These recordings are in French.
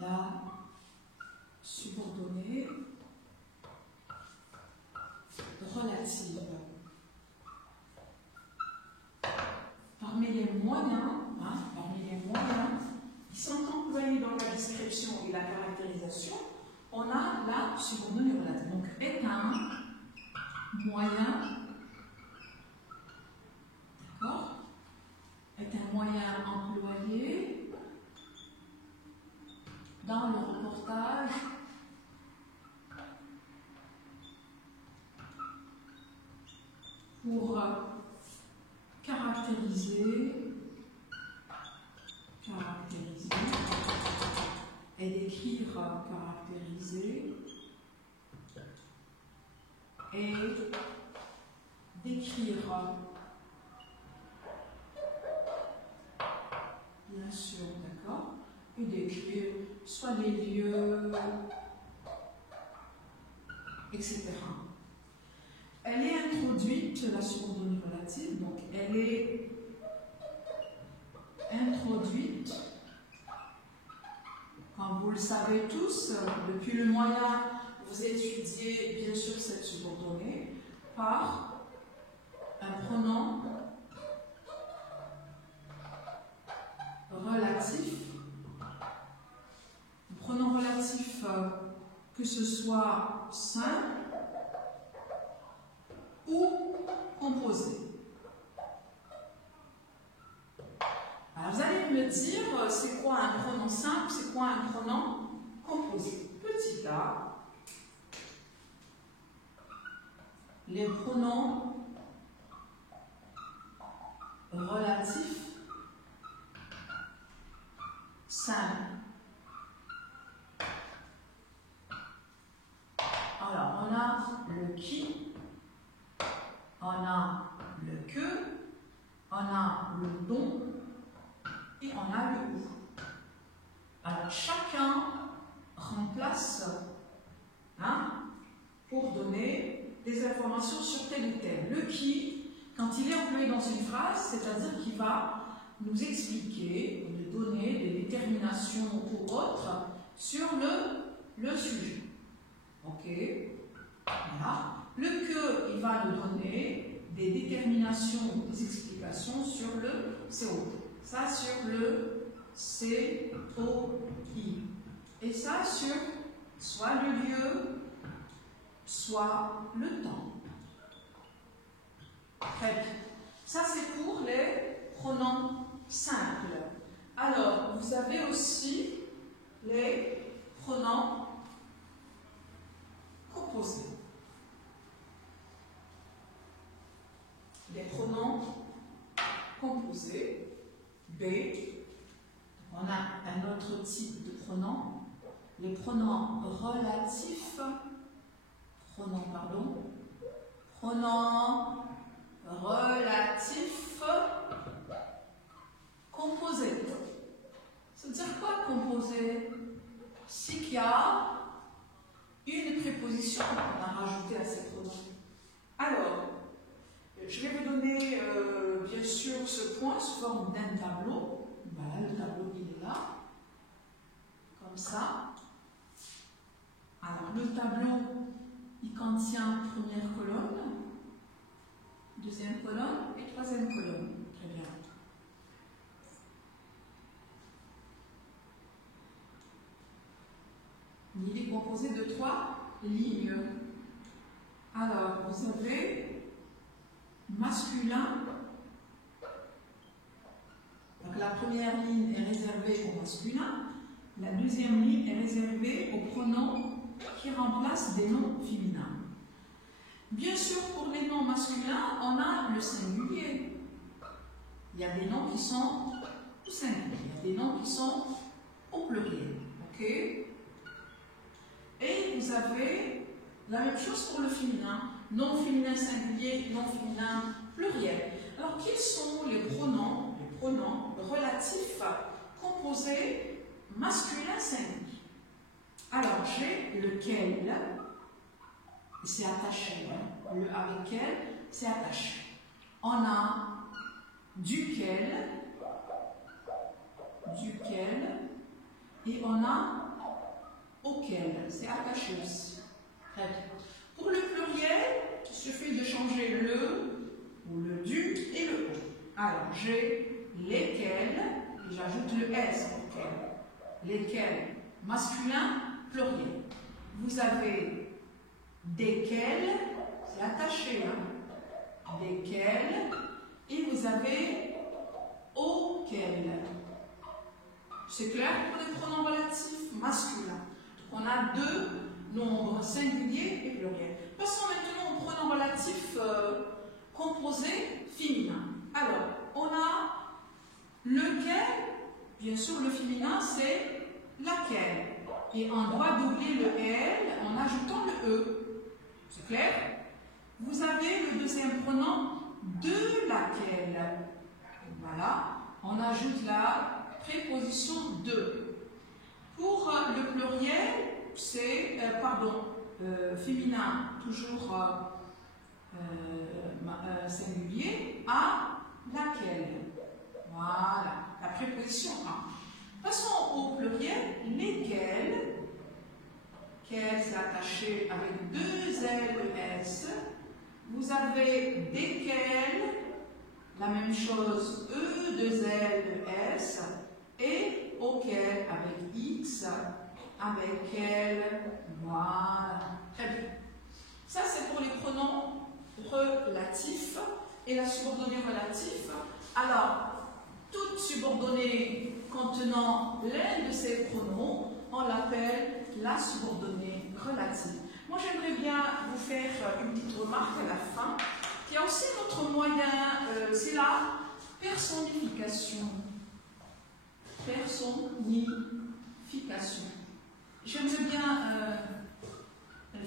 la subordonnée relative. Parmi les moyens qui sont employés dans la description et la caractérisation, on a la subordonnée relative. Donc, est un moyen, d'accord, est un moyen employé dans le reportage pour caractériser et décrire, caractériser et décrire, bien sûr, d'accord, et décrire soit les lieux, etc. Elle est introduite, la subordonnée relative, donc elle est introduite, comme vous le savez tous, depuis le moyen, vous étudiez bien sûr cette subordonnée par un pronom relatif. Un pronom relatif, que ce soit simple ou composé. Alors vous allez me dire, c'est quoi un pronom simple, c'est quoi un pronom composé? Petit a, les pronoms relatifs simples. Alors on a le qui, on a le que, on a le dont et on a le où. Alors chacun remplace pour donner des informations sur tel ou tel. Le qui, quand il est employé dans une phrase, c'est-à-dire qu'il va nous expliquer, nous donner des déterminations ou autres sur le sujet. Ok? Voilà. Le que, il va nous donner des déterminations, des explications sur le CO. Ça sur le COI. Et ça sur soit le lieu, soit le temps. Très bien. Ça c'est pour les pronoms simples. Alors, vous avez aussi les pronoms composés. Les pronoms composés. B. On a un autre type de pronom. Les pronoms relatifs. Pronoms relatifs composés. Ça veut dire quoi composé? C'est qu'il y a une préposition qu'on a rajoutée à ces pronoms. Alors, je vais vous donner bien sûr ce point sous forme d'un tableau. Voilà, le tableau il est là, comme ça. Alors le tableau il contient première colonne, deuxième colonne et troisième colonne. Très bien. Il est composé de 3 lignes. Alors vous avez masculin. Donc la première ligne est réservée au masculin, la deuxième ligne est réservée aux pronoms qui remplacent des noms féminins. Bien sûr, pour les noms masculins, on a le singulier. Il y a des noms qui sont au singulier, il y a des noms qui sont au pluriel. Ok? Et vous avez la même chose pour le féminin. Nom féminin singulier, nom féminin pluriel. Alors, quels sont les pronoms relatifs composés masculin singulier? Alors, j'ai lequel, c'est attaché, le avec quel, c'est attaché. On a duquel, et on a auquel. C'est attaché aussi. Très bien. Pour le pluriel, il suffit de changer le ou le du et le o. Alors, j'ai lesquels, et j'ajoute le s, auquel. Lesquels, masculin, pluriel. Vous avez desquels, c'est attaché, hein, desquels, et vous avez auquel. C'est clair pour les pronoms relatifs masculins. Donc on a deux nombres singuliers et pluriels. Passons maintenant aux pronoms relatifs composés féminins. Alors, on a lequel, bien sûr le féminin c'est laquelle. Et on doit doubler le L en ajoutant le E. C'est clair? Vous avez le deuxième pronom de laquelle. Voilà, on ajoute la préposition de. Pour le pluriel, c'est, féminin, toujours singulier, à laquelle. Voilà, la préposition à. Passons au pluriel, lesquels, quels c'est attaché avec deux L-E-S. Vous avez desquels, la même chose, E-2-L-E-S, et auquel avec X, avec quel, voilà. Très bien. Ça, c'est pour les pronoms relatifs et la subordonnée relative. Alors, toute subordonnée contenant l'un de ces pronoms, on l'appelle la subordonnée relative. Moi, j'aimerais bien vous faire une petite remarque à la fin. Il y a aussi un autre moyen, c'est la personnification. Personnification. J'aimerais bien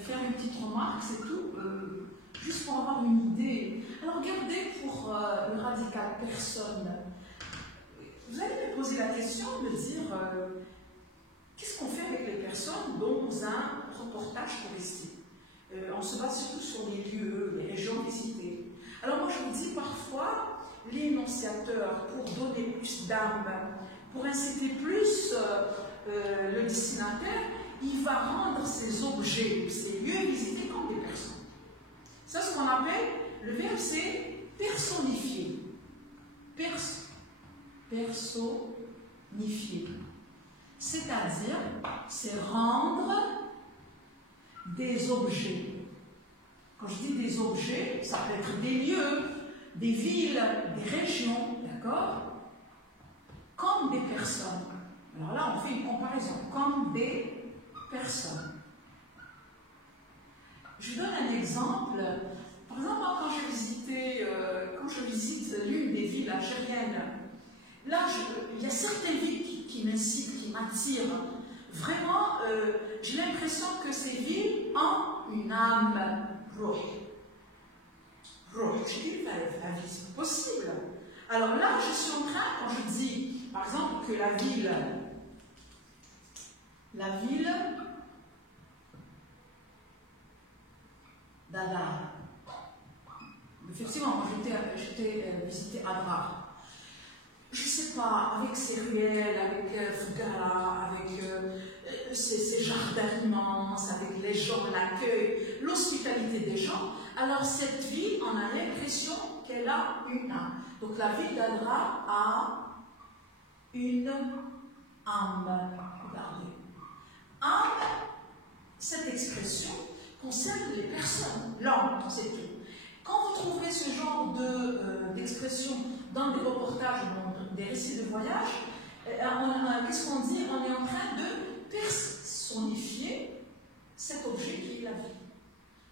faire une petite remarque, c'est tout, juste pour avoir une idée. Alors, regardez pour le radical personne. Vous allez me poser la question de dire qu'est-ce qu'on fait avec les personnes dans un reportage touristique? On se base surtout sur les lieux, les régions visitées. Alors moi je vous dis parfois, l'énonciateur, pour donner plus d'âme, pour inciter plus le destinataire, il va rendre ces objets, ces lieux visités comme des personnes. Ça, ce qu'on appelle, le verbe c'est personnifier. Personnifier. C'est-à-dire, c'est rendre des objets. Quand je dis des objets, ça peut être des lieux, des villes, des régions, d'accord? Comme des personnes. Alors là, on fait une comparaison. Comme des personnes. Je donne un exemple. Par exemple, quand je visite l'une des villes algériennes, là, il y a certaines villes qui m'incitent, qui m'attirent. Vraiment, j'ai l'impression que ces villes ont une âme ruh. Je dis, la vie, c'est possible. Alors là, je suis en train, quand je dis, par exemple, que la ville d'Adar. Effectivement, moi j'étais visité Adrar. Je ne sais pas, avec ses ruelles, avec Fougara, avec ses jardins immenses, avec les gens, l'accueil, l'hospitalité des gens. Alors cette ville, on a l'impression qu'elle a une âme. Donc la ville d'Adrar a une âme. Regardez. Âme, cette expression concerne les personnes, l'homme, c'est tout. Quand vous trouverez ce genre d'expression dans des reportages, dans des récits de voyage, qu'est-ce qu'on dit? On est en train de personnifier cet objet qui est la vie.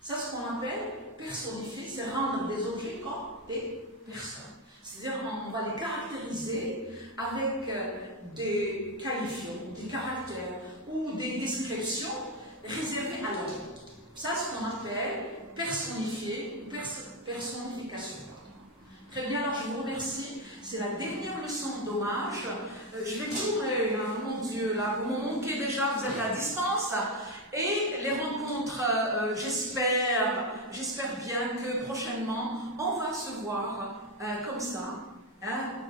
Ça, ce qu'on appelle personnifier, c'est rendre des objets comme des personnes. C'est-à-dire on va les caractériser avec des qualifiants, des caractères ou des descriptions réservées à l'homme. Ça, ce qu'on appelle personnifier, personnification. Très bien, alors je vous remercie. C'est la dernière leçon d'hommage. Je vais courir, mon Dieu, là, vous me manquez déjà, vous êtes à distance. Et les rencontres, j'espère bien que prochainement, on va se voir comme ça,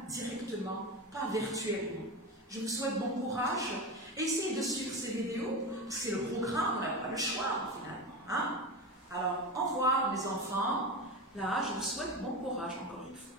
directement, pas virtuellement. Je vous souhaite bon courage. Essayez de suivre ces vidéos, c'est le choix finalement. Hein? Alors, au revoir mes enfants. Là, je vous souhaite bon courage encore une fois.